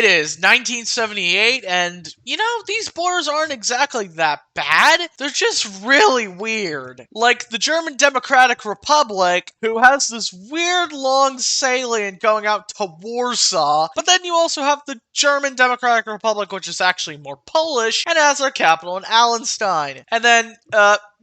it is 1978, and, you know, these borders aren't exactly that bad. They're just really weird. Like, the German Democratic Republic, who has this weird long salient going out to Warsaw, but then you also have the German Democratic Republic, which is actually more Polish, and has their capital in Allenstein. And then,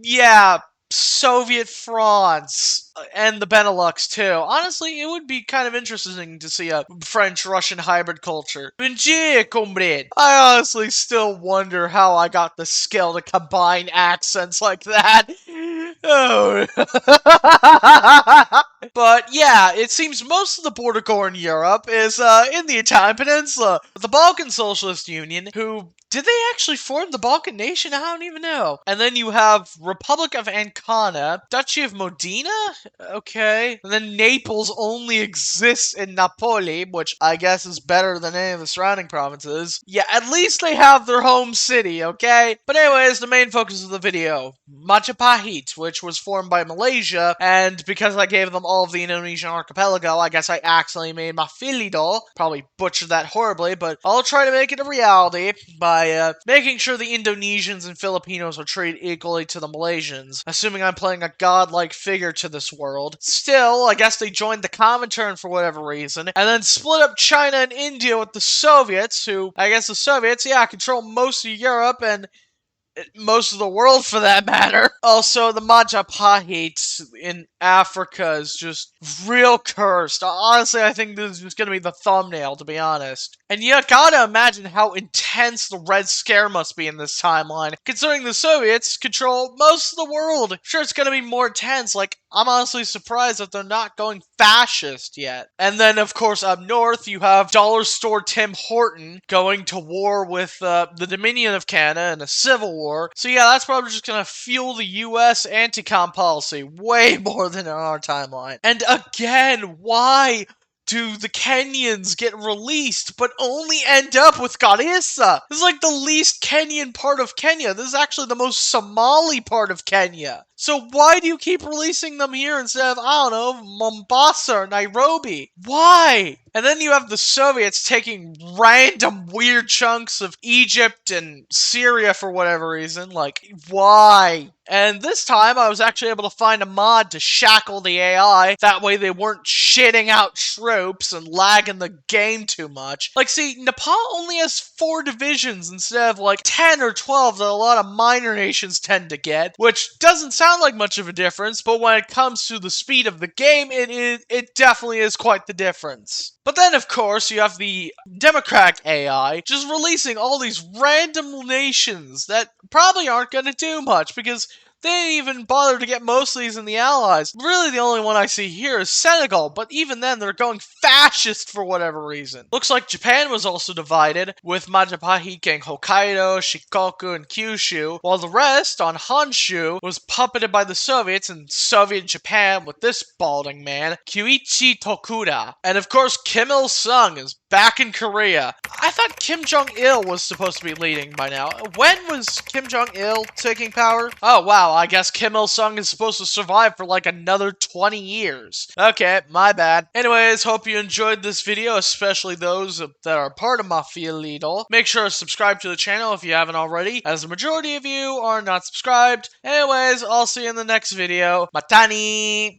yeah, Soviet France and the Benelux too. Honestly, it would be kind of interesting to see a French-Russian hybrid culture. Bonjour, comrade. I honestly still wonder how I got the skill to combine accents like that. Oh. But yeah, it seems most of the border core in Europe is in the Italian Peninsula. The Balkan Socialist Union, who did they actually form the Balkan nation? I don't even know. And then you have Republic of Ancona, Duchy of Modena? Okay. And then Naples only exists in Napoli, which I guess is better than any of the surrounding provinces. Yeah, at least they have their home city, okay? But anyways, the main focus of the video, Majapahit, which was formed by Malaysia, and because I gave them all of the Indonesian archipelago, I guess I accidentally made Maphilido. Probably butchered that horribly, but I'll try to make it a reality by making sure the Indonesians and Filipinos are treated equally to the Malaysians, assuming I'm playing a godlike figure to this world. Still, I guess they joined the Comintern for whatever reason, and then split up China and India with the Soviets, who, I guess the Soviets, yeah, control most of Europe and most of the world for that matter. Also, the Majapahit in Africa is just real cursed. Honestly, I think this is going to be the thumbnail, to be honest. And you gotta imagine how intense the Red Scare must be in this timeline, considering the Soviets control most of the world. Sure, it's going to be more intense. Like, I'm honestly surprised that they're not going fascist yet. And then, of course, up north, you have Dollar Store Tim Horton going to war with the Dominion of Canada in a civil war. So yeah, that's probably just going to fuel the U.S. anti-com policy way more than in our timeline. And again, why do the Kenyans get released, but only end up with Garissa? This is like the least Kenyan part of Kenya. This is actually the most Somali part of Kenya. So why do you keep releasing them here instead of, I don't know, Mombasa or Nairobi? Why? And then you have the Soviets taking random weird chunks of Egypt and Syria for whatever reason. Like, why? And this time, I was actually able to find a mod to shackle the AI. That way they weren't shitting out troops and lagging the game too much. Like, see, Nepal only has 4 divisions instead of, like, 10 or 12 that a lot of minor nations tend to get, which doesn't sound like much of a difference, but when it comes to the speed of the game, it definitely is quite the difference. But then, of course, you have the Democratic AI just releasing all these random nations that probably aren't going to do much because they didn't even bother to get most of these in the Allies. Really, the only one I see here is Senegal, but even then, they're going fascist for whatever reason. Looks like Japan was also divided, with Majapahit getting Hokkaido, Shikoku, and Kyushu, while the rest, on Honshu, was puppeted by the Soviets in Soviet Japan with this balding man, Kyuichi Tokuda. And of course, Kim Il-sung is back in Korea. I thought Kim Jong-il was supposed to be leading by now. When was Kim Jong-il taking power? Oh, wow. I guess Kim Il-sung is supposed to survive for like another 20 years. Okay, my bad. Anyways, hope you enjoyed this video, especially those that are part of Maphilido. Make sure to subscribe to the channel if you haven't already, as the majority of you are not subscribed. Anyways, I'll see you in the next video. Matani!